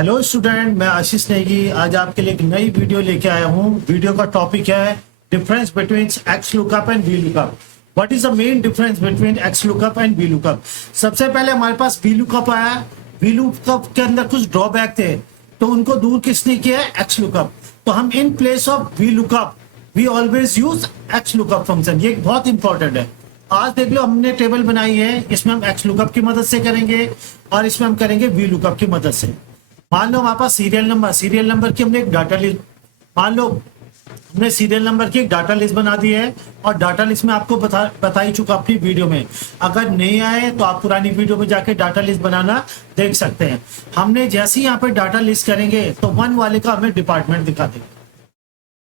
Hello student, मैं आशीष नेगी आज आपके लिए एक नई वीडियो लेके आया हूँ। वीडियो का टॉपिक है difference between x lookup and V lookup. What is the main difference between x lookup and V lookup. सबसे पहले हमारे पास वी लुकअप आया। वी लुकअप के अंदर कुछ ड्रॉबैक थे तो उनको दूर किसने किया है? X lookup. तो हम in place of V lookup we always use X lookup function. ये बहुत इंपॉर्टेंट है। आज देख लो, हमने टेबल बनाई है, इसमें हम एक्स लुकअप की मदद से करेंगे और इसमें हम करेंगे वी लुकअप की मदद से। मान लो हमारे पास सीरियल नंबर की हमने एक डाटा लिस्ट, मान लो हमने सीरियल नंबर की एक डाटा लिस्ट बना दी है और डाटा लिस्ट में आपको बता ही चुका अपनी वीडियो में। अगर नहीं आए तो आप पुरानी वीडियो में जाके डाटा लिस्ट बनाना देख सकते हैं। हमने जैसे ही यहाँ पे डाटा लिस्ट करेंगे तो 1 वाले का हमें डिपार्टमेंट दिखा देगा।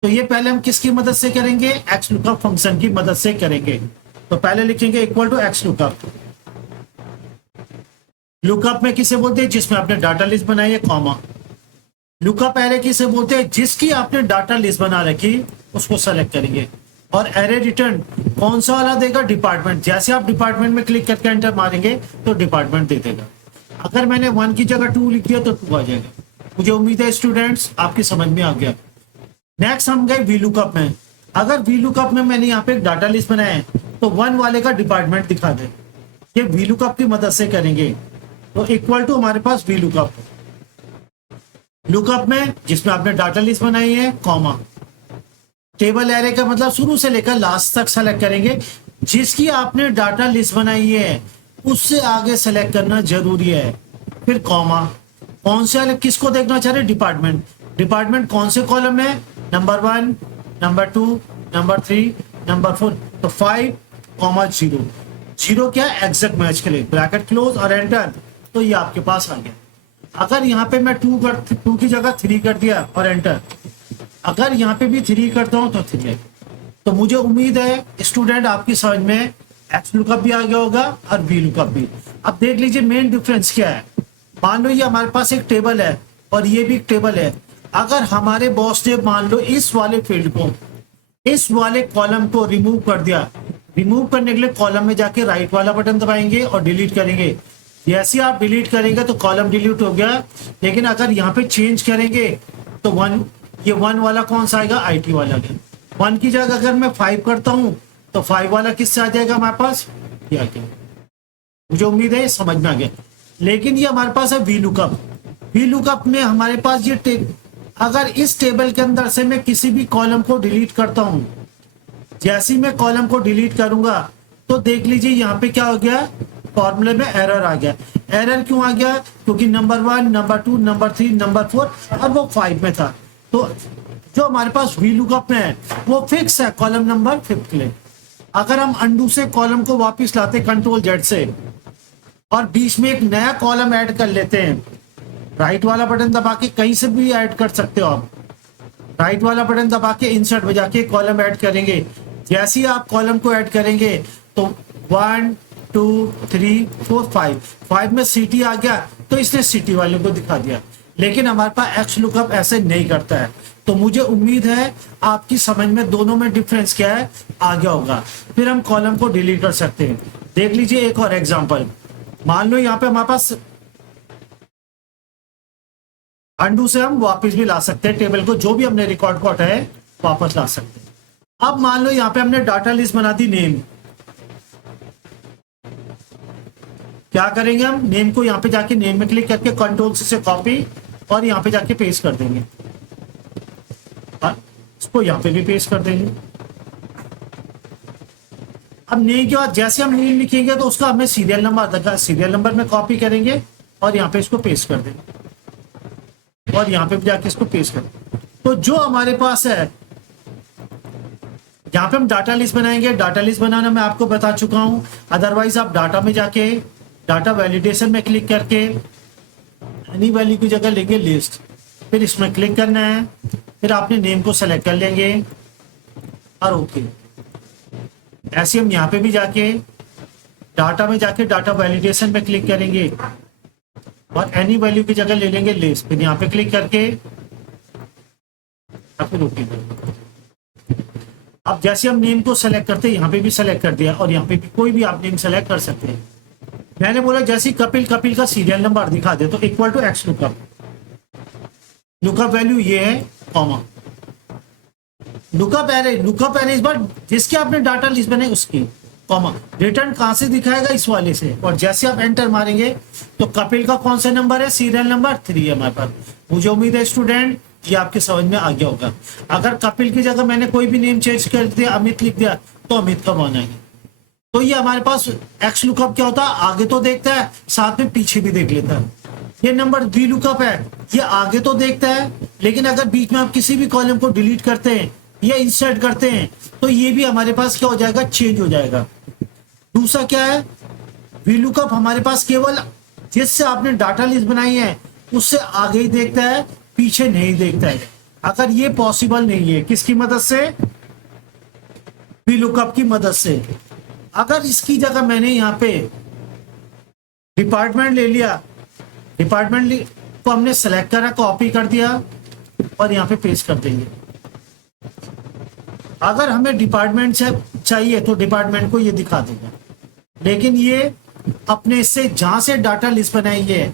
तो ये पहले हम किसकी मदद से करेंगे? एक्स लुकअप फंक्शन की मदद से करेंगे। तो पहले लिखेंगे equal to X lookup. Lookup में किसे बोलते हैं? जिसमें आपने डाटा लिस्ट बनाई है, कॉमा। लुकअप एरे किसे बोलते हैं? जिसकी आपने डाटा लिस्ट बना रखी उसको सेलेक्ट करेंगे। और एरे रिटर्न कौन सा वाला देगा? डिपार्टमेंट। जैसे आप डिपार्टमेंट में क्लिक करके एंटर मारेंगे तो डिपार्टमेंट दे देगा। अगर मैंने 1 की जगह 2 लिख दिया तो 2 आ जाएगा। मुझे उम्मीद है स्टूडेंट्स आपकी समझ में आ गया। नेक्स्ट हम गए वी लुकअप में। अगर वी लुकअप में मैंने यहाँ पे एक डाटा लिस्ट बनाया है तो 1 वाले का डिपार्टमेंट दिखा दे। ये वी लुकअप की मदद से करेंगे। तो इक्वल टू हमारे पास वी लुकअप। लुकअप में जिसमें आपने डाटा लिस्ट बनाई है, कॉमा। टेबल एरे का मतलब शुरू से लेकर लास्ट तक सेलेक्ट करेंगे। जिसकी आपने डाटा लिस्ट बनाई है उससे आगे सेलेक्ट करना जरूरी है। फिर कॉमा। कौन से वाले किसको देखना चाह रहे? डिपार्टमेंट। डिपार्टमेंट कौन से कॉलम में? Number 1, number 2, number 3, number 4। तो 5, 0 क्या? एग्जैक्ट मैच के लिए ब्रैकेट क्लोज और एंटर। तो ये आपके पास आ गया। अगर यहाँ पे मैं 2 की जगह 3 कर दिया और एंटर, अगर यहाँ पे भी 3 करता हूँ तो 3 है। तो मुझे उम्मीद है स्टूडेंट आपकी समझ में एक्स लुकअप भी आ गया होगा और वी लुकअप भी। अब देख लीजिए मेन डिफरेंस क्या है। मान लो ये हमारे पास एक टेबल है और ये भी एक टेबल है। अगर हमारे बॉस ने मान लो इस वाले फील्ड को, इस वाले कॉलम को रिमूव कर दिया, रिमूव करने के लिए कॉलम में जाके राइट वाला बटन दबाएंगे और डिलीट करेंगे। जैसे आप डिलीट करेंगे तो कॉलम डिलीट हो गया। लेकिन अगर यहाँ पे चेंज करेंगे तो 1, ये 1 वाला कौन सा आएगा? आईटी वाला। 1 की जगह अगर मैं 5 करता हूँ तो 5 वाला किससे आ जाएगा हमारे पास? ये आ गया। मुझे उम्मीद है समझ में आ गया। लेकिन ये हमारे पास है वी लुकअप। वी लुकअप में हमारे पास ये अगर इस टेबल के अंदर से मैं किसी भी कॉलम को डिलीट करता हूं, जैसे ही मैं कॉलम को डिलीट करूंगा तो देख लीजिए यहाँ पे क्या हो गया? फॉर्मूले में एरर आ गया। एरर क्यों आ गया? क्योंकि नंबर 1, नंबर 2, नंबर 3, नंबर 4 और वो 5 में था। तो जो हमारे पास वी लुकअप में है वो फिक्स है कॉलम नंबर 5 के लिए। अगर हम अंडू से कॉलम को वापस लाते कंट्रोल जेड से और बीच में एक नया कॉलम ऐड कर लेते हैं, राइट वाला बटन दबा के कहीं से भी ऐड कर सकते हो आप। राइट वाला बटन दबा के इंसर्ट में जाके कॉलम ऐड करेंगे। जैसे ही आप कॉलम को ऐड करेंगे तो 1, 2, 3, 4, 5 में सिटी आ गया तो इसने सिटी वाले को दिखा दिया। लेकिन हमारे पास एक्स लुकअप ऐसे नहीं करता है। तो मुझे उम्मीद है आपकी समझ में दोनों में डिफरेंस क्या है आ गया होगा। फिर हम कॉलम को डिलीट कर सकते हैं। देख लीजिए एक और एग्जाम्पल। मान लो यहाँ पे हमारे पास अंडू से हम वापस भी ला सकते हैं टेबल को, जो भी हमने रिकॉर्ड को हटाया है वापस ला सकते हैं। अब मान लो यहाँ पे हमने डाटा लिस्ट बना दी नेम। क्या करेंगे हम? नेम को यहाँ पे जाके नेम में क्लिक करके कंट्रोल से कॉपी और यहाँ पे जाके पेस्ट कर देंगे। इसको यहाँ पे भी पेस्ट कर देंगे। अब नेम के बाद जैसे हम नेम लिखेंगे तो उसका हमें सीरियल नंबर देगा। सीरियल नंबर में कॉपी करेंगे और यहाँ पे इसको पेस्ट कर देंगे और यहाँ पे जाके इसको पेस्ट कर देंगे। तो जो हमारे पास है यहाँ पे हम डाटा लिस्ट बनाएंगे। डाटा लिस्ट बनाना मैं आपको बता चुका हूं। अदरवाइज आप डाटा में जाके डाटा वैलिडेशन में क्लिक करके एनी वैल्यू की जगह लेंगे लिस्ट, फिर इसमें क्लिक करना है, फिर आपने नेम को सेलेक्ट कर लेंगे और ओके। ऐसे हम यहाँ पे भी जाके डाटा में जाके डाटा वैलिडेशन में क्लिक करेंगे और एनी वैल्यू की जगह ले लेंगे लिस्ट, फिर यहाँ पे क्लिक करके फिर ओके। अब जैसे हम नेम को सेलेक्ट करते हैं यहाँ पे भी सेलेक्ट कर दिया और यहाँ पे भी कोई भी आप नेम सेलेक्ट कर सकते हैं। मैंने बोला जैसे कपिल का सीरियल नंबर दिखा दे तो equal to X lookup. Lookup value ये है, कॉमा। लुकअप एरे इस बार जिसके आपने डाटा लिस्ट बनाई उसकी, कॉमा। रिटर्न कहां से दिखाएगा, इस वाले से। और जैसे आप एंटर मारेंगे तो कपिल का कौन सा नंबर है, सीरियल नंबर 3 है हमारे पास। मुझे उम्मीद है स्टूडेंट ये आपके समझ में आ गया होगा। अगर कपिल की जगह मैंने कोई भी नेम चेंज कर दिया, अमित लिख दिया, तो अमित का बनाएंगे। तो ये हमारे पास एक्स लुकअप क्या होता है, आगे तो देखता है साथ में पीछे भी देख लेता है। ये नंबर वी लुकअप है, ये आगे तो देखता है, लेकिन अगर बीच में आप किसी भी कॉलम को डिलीट करते हैं या इंसर्ट करते हैं तो ये भी हमारे पास क्या हो जाएगा, चेंज हो जाएगा। दूसरा क्या है, वी लुकअप हमारे पास केवल जिससे आपने डाटा लिस्ट बनाई है उससे आगे ही देखता है, पीछे नहीं देखता है। अगर ये पॉसिबल नहीं है, किसकी मदद से, वी लुकअप की मदद से। अगर इसकी जगह मैंने यहाँ पे डिपार्टमेंट ले लिया, डिपार्टमेंट को हमने सेलेक्ट करा, कॉपी कर दिया और यहाँ पे पेस्ट कर देंगे। अगर हमें डिपार्टमेंट से चाहिए तो डिपार्टमेंट को ये दिखा देगा, लेकिन ये अपने से जहां से डाटा लिस्ट बनाई है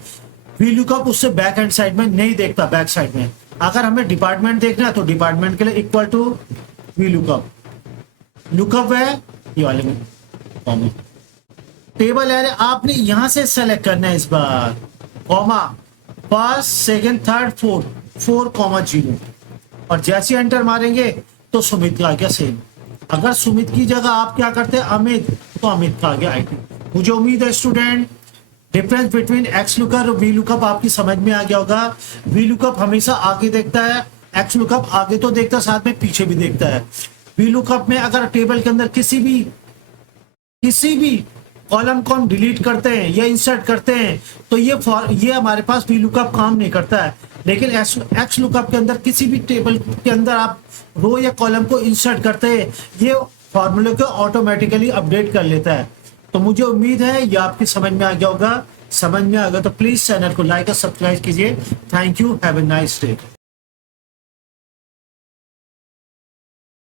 वी लुकअप उससे बैक एंड साइड में नहीं देखता, बैक साइड में। अगर हमें डिपार्टमेंट देखना है तो डिपार्टमेंट के लिए equal to V lookup. Lookup है ये वाले में, कॉमा। टेबल एरे आपने यहां से सेलेक्ट करना है इस बार, comma, first second third fourth, 4,0। और जैसे एंटर मारेंगे तो सुमित का आ गया सेम। अगर सुमित की जगह आप क्या करते हैं, अमित, तो अमित का आ गया IT। मुझे उम्मीद है student difference between x lookup और वी लुकअप आपकी समझ में आ गया होगा। वी लुकअप हमेशा आगे देखता है, एक्स लुकअप आगे तो देखता है साथ में पीछे भी देखता है। वी लुकअप में अगर टेबल के अंदर किसी भी कॉलम को हम डिलीट करते हैं या इंसर्ट करते हैं तो ये हमारे पास वी लुकअप काम नहीं करता है। लेकिन एक्स लुकअप के अंदर किसी भी टेबल के अंदर आप रो या कॉलम को इंसर्ट करते हैं, ये फॉर्मूले को ऑटोमेटिकली अपडेट कर लेता है। तो मुझे उम्मीद है ये आपकी समझ में आ गया होगा। समझ में आ गया तो प्लीज चैनल को लाइक और सब्सक्राइब कीजिए। Thank you, have a nice day.